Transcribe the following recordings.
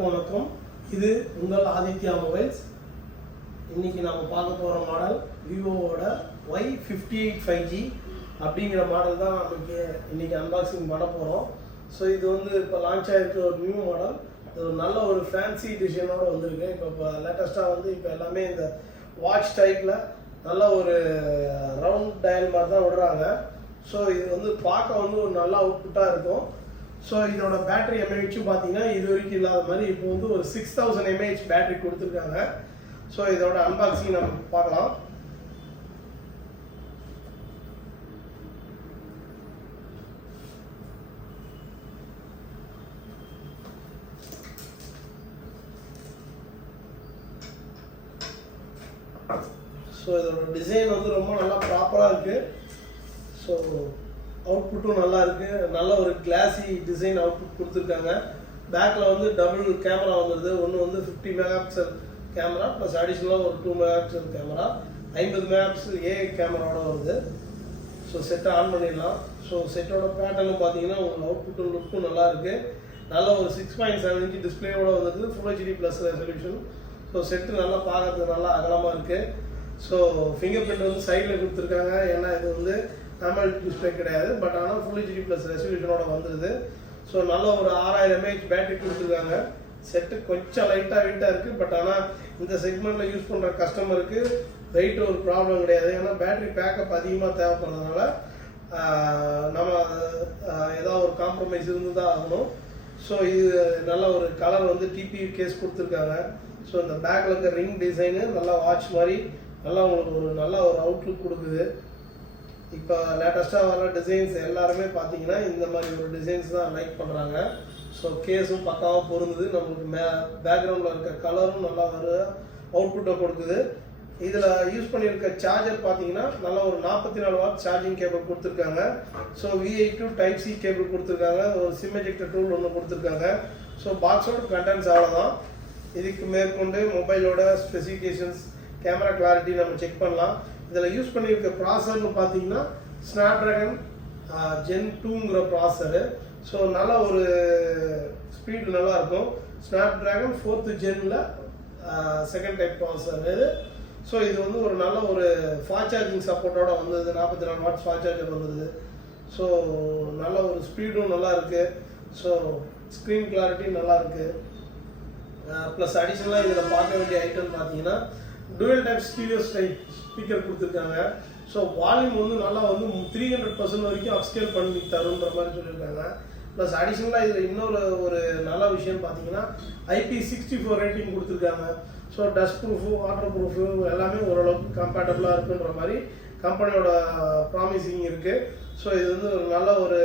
அனைவருக்கும் வணக்கம். இது உங்கள் ஆதித்யா மொபைல்ஸ். இன்னைக்கு நம்ம பார்க்க போகிற மாடல் விவோவோட Y58 5G அப்படிங்கிற மாடல் தான் நமக்கு இன்னைக்கு அன்பாக்சிங் பண்ண போகிறோம். ஸோ இது வந்து இப்போ லான்ச் ஆகிருக்க ஒரு நியூ மாடல். இது ஒரு நல்ல ஒரு ஃபேன்சி டிசைனோட வந்திருக்கு. இப்போ லேட்டஸ்ட்டாக வந்து இப்போ எல்லாமே இந்த வாட்ச் டைப்பில் நல்ல ஒரு ரவுண்ட் டயல் மாதிரி தான் விடுறாங்க. ஸோ இது வந்து பார்க்க வந்து ஒரு நல்ல அவுட்புட்டாக இருக்கும். ஸோ இதோட பேட்டரி எம்ஏஹெச்சும் பார்த்தீங்கன்னா இது வரைக்கும் இல்லாத மாதிரி இப்போ வந்து ஒரு 6000 mAh பேட்டரி கொடுத்துருக்காங்க. ஸோ இதோட அன்பாக்சிங் நம்ம பார்க்கலாம். ஸோ இதோட டிசைன் வந்து ரொம்ப நல்லா ப்ராப்பராக இருக்குது. ஸோ அவுட்புட்டும் நல்லா இருக்குது. நல்ல ஒரு கிளாஸி டிசைன் அவுட்புட் கொடுத்துருக்காங்க. பேக்கில் வந்து டபுள் கேமரா வந்துடுது. ஒன்று வந்து 50 MP கேமரா ப்ளஸ் அடிஷ்னலாக ஒரு 2 MP கேமரா, 50 MP ஏ கேமராவோட வருது. ஸோ செட்டை ஆன் பண்ணிடலாம். ஸோ செட்டோட பேட்டர்னும் பார்த்தீங்கன்னா உங்களுக்கு அவுட்புட்டும் லுக்கும் நல்லா இருக்குது. நல்ல ஒரு 6.7 inch டிஸ்பிளேயோட வந்துருக்கு. Full HD plus resolution. So set நல்லா பார்க்கறதுக்கு நல்லா அகலமாக இருக்குது. ஸோ ஃபிங்கர் பிரிண்ட் வந்து சைடில் கொடுத்துருக்காங்க. ஏன்னா இது வந்து நார்மல் டிஸ்பிளே கிடையாது, பட் ஆனால் Full HD ப்ளஸ் ரெசல்யூஷனோட வந்துடுது. ஸோ நல்ல ஒரு 6000 mAh பேட்டரி கொடுத்துருக்காங்க. செட்டு கொஞ்சம் லைட்டாக வெயிட்டாக இருக்குது, பட் ஆனால் இந்த செக்மெண்ட்டில் யூஸ் பண்ணுற கஸ்டமருக்கு வெயிட் ஒரு ப்ராப்ளம் கிடையாது. ஏன்னா பேட்டரி பேக்கப் அதிகமாக தேவைப்படுறதுனால நம்ம ஏதாவது ஒரு காம்ப்ரமைஸ் இருந்து தான் ஆகணும். ஸோ இது நல்ல ஒரு கலர் வந்து டிபி கேஸ் கொடுத்துருக்காங்க. ஸோ இந்த பேக்கில் இருக்க ரிங் டிசைனு நல்லா வாட்ச் மாதிரி நல்லா உங்களுக்கு ஒரு நல்ல ஒரு அவுட்லுக் கொடுக்குது. இப்போ லேட்டஸ்ட்டாக வர டிசைன்ஸ் எல்லாருமே பார்த்தீங்கன்னா இந்த மாதிரி ஒரு டிசைன்ஸ் தான் லைக் பண்ணுறாங்க. ஸோ கேஸும் பக்காவாக பொருந்துது. நம்மளுக்கு பேக்ரவுண்டில் இருக்க கலரும் நல்லா வர அவுட்புட்டை கொடுக்குது. இதில் யூஸ் பண்ணியிருக்க சார்ஜர் பார்த்தீங்கன்னா நல்லா ஒரு 44 வாட் சார்ஜிங் கேபிள் கொடுத்துருக்காங்க. So V8 to Type C cable கொடுத்துருக்காங்க. ஒரு சிம் எஜெக்டர் டூல் ஒன்று கொடுத்துருக்காங்க. ஸோ பாக்ஸோட கண்டென்ட்ஸ் அவ்வளோதான். இதுக்கு மேற்கொண்டு மொபைலோட ஸ்பெசிஃபிகேஷன்ஸ், கேமரா கிளாரிட்டி நம்ம செக் பண்ணலாம். இதில் யூஸ் பண்ணியிருக்க ப்ராசர்னு பார்த்தீங்கன்னா ஸ்னாப்ட்ராகன் Gen 2ங்கிற ப்ராசரு. ஸோ நல்ல ஒரு ஸ்பீடு நல்லாயிருக்கும். ஸ்னாப்ட்ராகன் 4th ஜென்னில் செகண்ட் டைப் ப்ராசர் இது. ஸோ இது வந்து ஒரு நல்ல ஒரு ஃபாஸ்ட் சார்ஜிங் சப்போர்ட்டோட வந்தது. 44 வாட் ஃபாஸ்ட் சார்ஜர் வந்துடுது. ஸோ நல்ல ஒரு ஸ்பீடும் நல்லா இருக்குது. ஸோ ஸ்க்ரீன் கிளாரிட்டி நல்லா இருக்குது. ப்ளஸ் அடிஷ்னலாக இதில் பார்க்க வேண்டிய ஐட்டம் பார்த்தீங்கன்னா டுவல் டைப் ஸ்டீரியோ ஸ்பீக்கர் கொடுத்துருக்காங்க. ஸோ வால்யூம் வந்து நல்லா வந்து 300% வரைக்கும் அப்ஸ்கேல் பண்ணி தருன்ற மாதிரி சொல்லியிருக்காங்க. ப்ளஸ் அடிஷ்னலாக இதில் இன்னொரு ஒரு நல்ல விஷயம் பார்த்தீங்கன்னா IP64 ரேட்டிங் கொடுத்துருக்காங்க. So dust proof, water proof எல்லாமே ஓரளவுக்கு கம்பேட்டபிளாக இருக்குன்ற மாதிரி கம்பெனியோட ப்ராமிசிங் இருக்குது. ஸோ இது வந்து ஒரு நல்ல ஒரு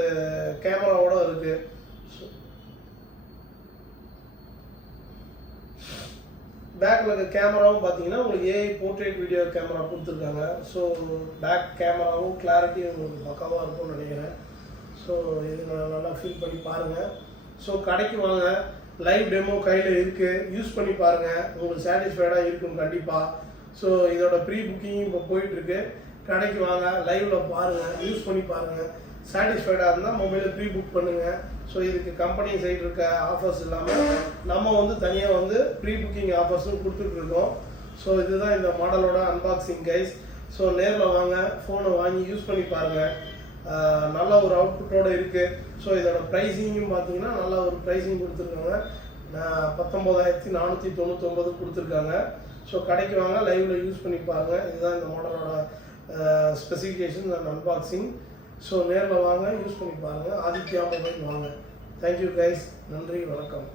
கேமராவோட இருக்குது. பேக்கில் இருக்க கேமராவும் பார்த்தீங்கன்னா உங்களுக்கு ஏஐ போர்ட்ரேட் வீடியோ கேமரா கொடுத்துருக்காங்க. ஸோ பேக் கேமராவும் கிளாரிட்டியும் உங்களுக்கு பக்காவாக இருக்கும்னு நினைக்கிறேன். ஸோ இது நல்லா ஃபீல் பண்ணி பாருங்கள். ஸோ கடைக்கு வாங்க, லைவ் டெமோ கையில் இருக்குது, யூஸ் பண்ணி பாருங்கள். உங்களுக்கு சாட்டிஸ்ஃபைடாக இருக்கும் கண்டிப்பாக. ஸோ இதோட ப்ரீ புக்கிங் இப்போ போயிட்டுருக்கு. கடைக்கு வாங்க, லைவில் பாருங்கள், யூஸ் பண்ணி பாருங்கள். சாட்டிஸ்ஃபைடாக இருந்தால் மொபைலை ப்ரீ புக் பண்ணுங்கள். ஸோ இதுக்கு கம்பெனி சைடு இருக்க ஆஃபர்ஸ் இல்லாமல் நம்ம வந்து தனியாக வந்து ப்ரீ புக்கிங் ஆஃபர்ஸும் கொடுத்துட்ருக்கோம். ஸோ இதுதான் இந்த மாடலோட அன்பாக்சிங் கைஸ். ஸோ நேரில் வாங்க, ஃபோனை வாங்கி யூஸ் பண்ணி பாருங்கள். நல்ல ஒரு அவுட்புட்டோடு இருக்குது. ஸோ இதோட ப்ரைஸிங்கும் பார்த்தீங்கன்னா நல்ல ஒரு ப்ரைஸிங் கொடுத்துருக்காங்க. 19,499 கொடுத்துருக்காங்க. ஸோ கடைக்கு வாங்க, லைவில் யூஸ் பண்ணி பாருங்கள். இதுதான் இந்த மாடலோட ஸ்பெசிஃபிகேஷன் அண்ட் அன்பாக்சிங். ஸோ நேரில் வாங்க, யூஸ் பண்ணி பாருங்கள். ஆதித்யா மொபைல் வாங்க. Thank you guys. நன்றி, வணக்கம்.